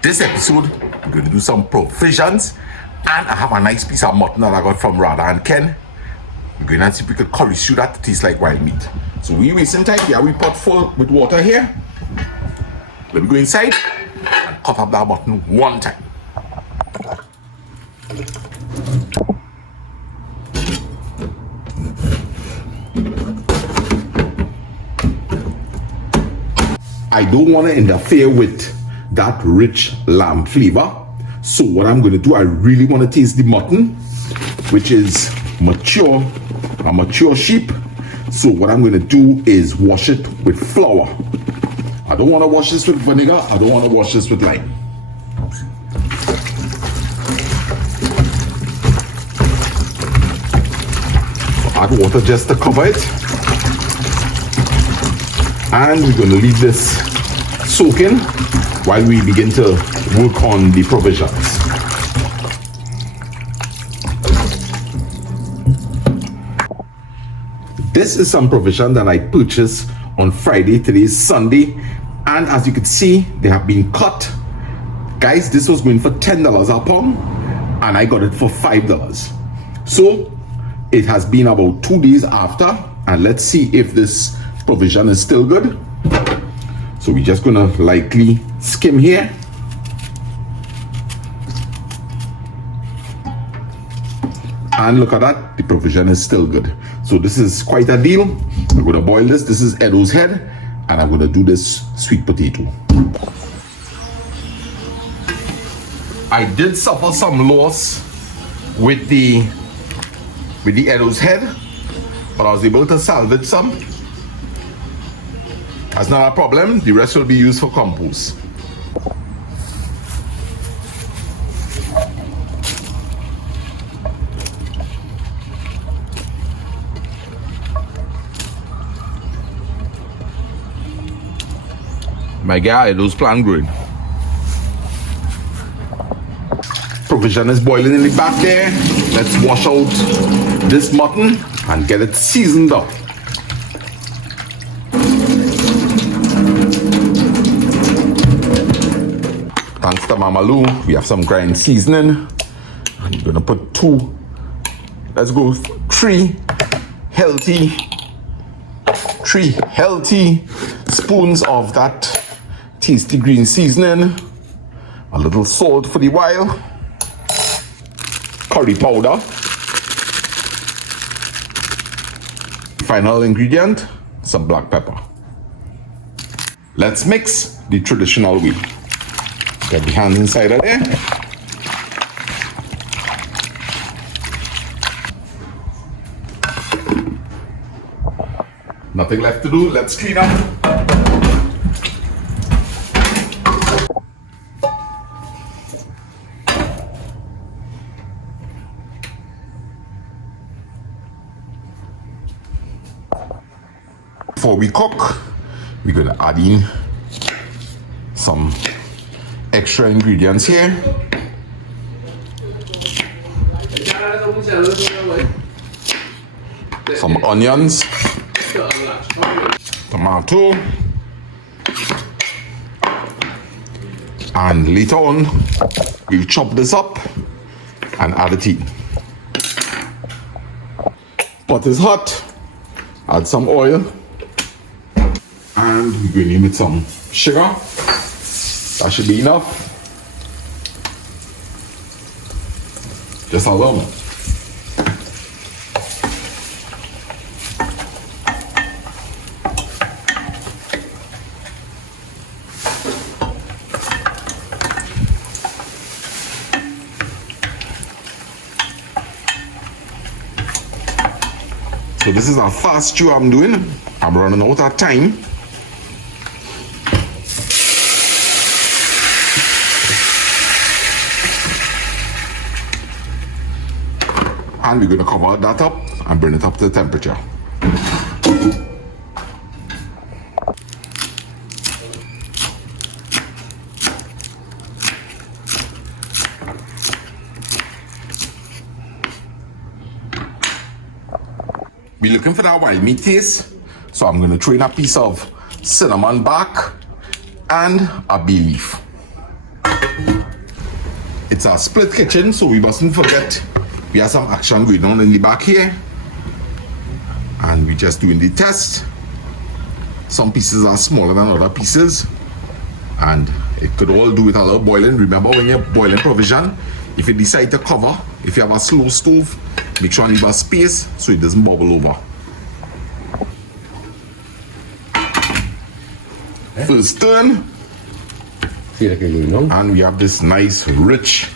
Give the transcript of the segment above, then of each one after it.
This episode, we're going to do some provisions, and I have a nice piece of mutton that I got from Radha and Ken. We're going to see if we could curry stew that to taste like wild meat. So we wasting time. We have a pot full with water here. Let me go inside and cut up that mutton one time. I don't want to interfere with that rich lamb flavor. So what I'm going to do, I really want to taste the mutton, which is mature, a mature sheep. So what I'm going to do is wash it with flour. I don't want to wash this with vinegar. I don't want to wash this with lime. So add water just to cover it. And we're going to leave this soaking while we begin to work on the provisions. This is some provision that I purchased on Friday. Today is Sunday, and as you can see, they have been cut. Guys, this was going for $10 a pound, and I got it for $5. So it has been about 2 days after, and let's see if this provision is still good. So we're just gonna lightly skim here. And look at that, the provision is still good. So this is quite a deal. I'm gonna boil this. This is Edo's head, and I'm gonna do this sweet potato. I did suffer some loss with the Edo's head, but I was able to salvage some. That's not a problem. The rest will be used for compost. My guy, those plant growing. Provision is boiling in the back there. Let's wash out this mutton and get it seasoned up. Thanks to Mama Lou, we have some grind seasoning. I'm gonna put 3 healthy spoons of that tasty green seasoning. A little salt for the while. Curry powder. Final ingredient, some black pepper. Let's mix the traditional way. Get the hands inside of there. Nothing left to do. Let's clean up. Before we cook, we're going to add in some extra ingredients here. Some onions, tomato, and later on we'll chop this up and add it in. Pot is hot. Add some oil, and we're going in with some sugar. That should be enough. Just a little bit. So this is a fast stew I'm doing. I'm running out of time. And we're going to cover that up and bring it up to the temperature. We're looking for that wild meat taste, so I'm going to throw in a piece of cinnamon bark and a bay leaf. it's a split kitchen, so we mustn't forget we have some action going on in the back here. And we just doing the test. Some pieces are smaller than other pieces, and it could all do with a little boiling. Remember, when you're boiling provision, if you decide to cover, if you have a slow stove, make sure you leave a space so it doesn't bubble over. First turn, and we have this nice rich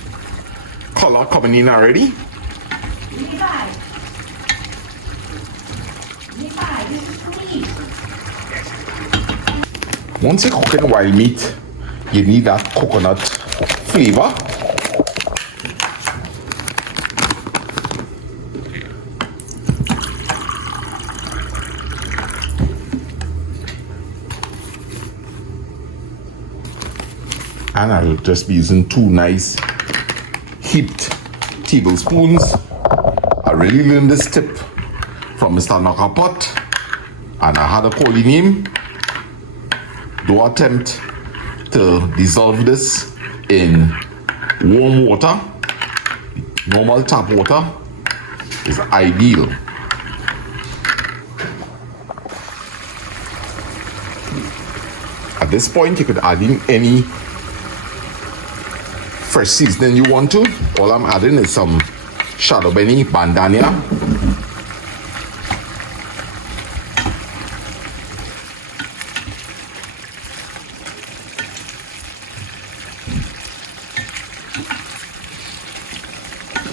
color coming in already. Once you're cooking wild meat, you need that coconut flavor. And I'll just be using 2 nice heaped tablespoons. I really learned this tip from Mr. Knockapot, and I had a calling name. Don't attempt to dissolve this in warm water. Normal tap water is ideal. At this point, you could add in any fresh seasoning you want to. All I'm adding is some shadow benny bandania.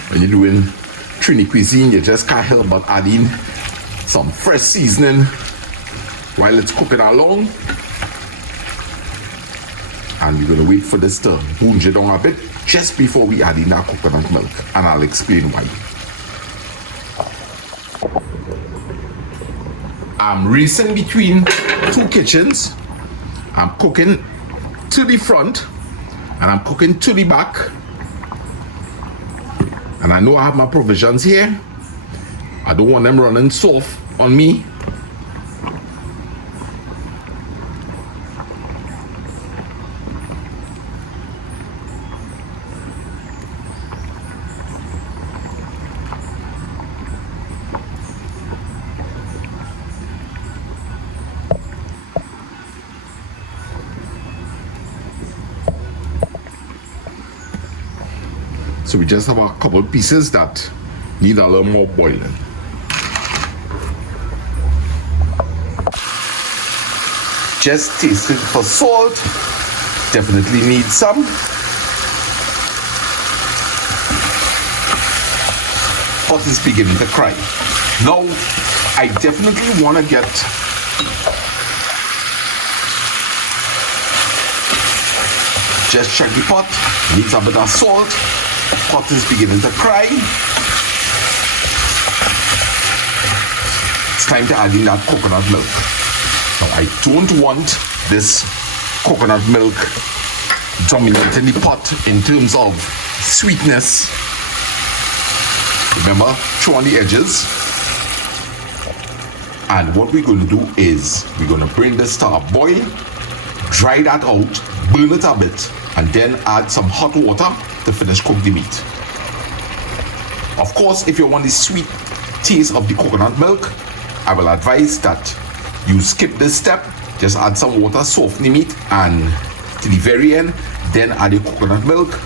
When you're doing Trini cuisine, you just can't help but add in some fresh seasoning while it's cooking along. And we're going to wait for this to bounge down a bit just before we add in our coconut milk, and I'll explain why. I'm racing between 2 kitchens. I'm cooking to the front and I'm cooking to the back. And I know I have my provisions here. I don't want them running soft on me. So we just have a couple pieces that need a little more boiling. Just taste it for salt. Definitely need some. Pot is beginning to cry. Now, I definitely want to get just check the pot. Needs a bit of salt. Pot is beginning to cry. It's time to add in that coconut milk. Now, I don't want this coconut milk dominating the pot in terms of sweetness. Remember, chew on the edges. And what we're going to do is we're going to bring this to a boil, dry that out, burn it a bit, and then add some hot water to finish cook the meat. Of course, if you want the sweet taste of the coconut milk, I will advise that you skip this step. Just add some water, soften the meat, and to the very end, then add your coconut milk,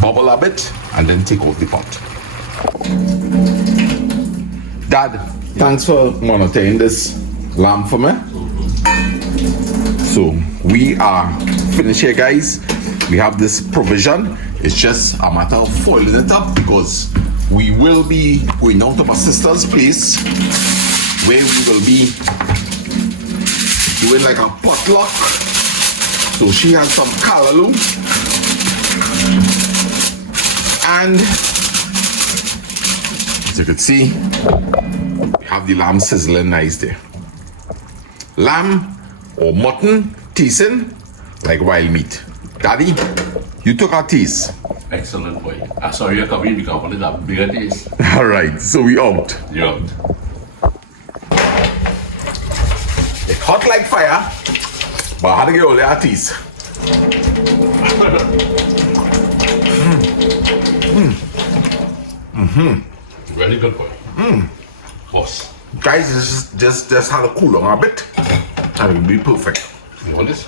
bubble a bit, and then take out the pot. Dad, thanks for monitoring this lamb for me. So we are finished here, guys. We have this provision. It's just a matter of foiling it up because we will be going down to my sister's place where we will be doing like a potluck. So she has some callaloo and as you can see, we have the lamb sizzling nice there. Lamb or mutton tasting like wild meat. Daddy, you took our taste. Excellent boy. I saw you coming because I wanted a bigger taste. All right, so we out. You're out. It's hot like fire, but I had to get all the teeth. Very good boy. Boss. Guys, just have to cool on a bit and it'll be perfect. You want this?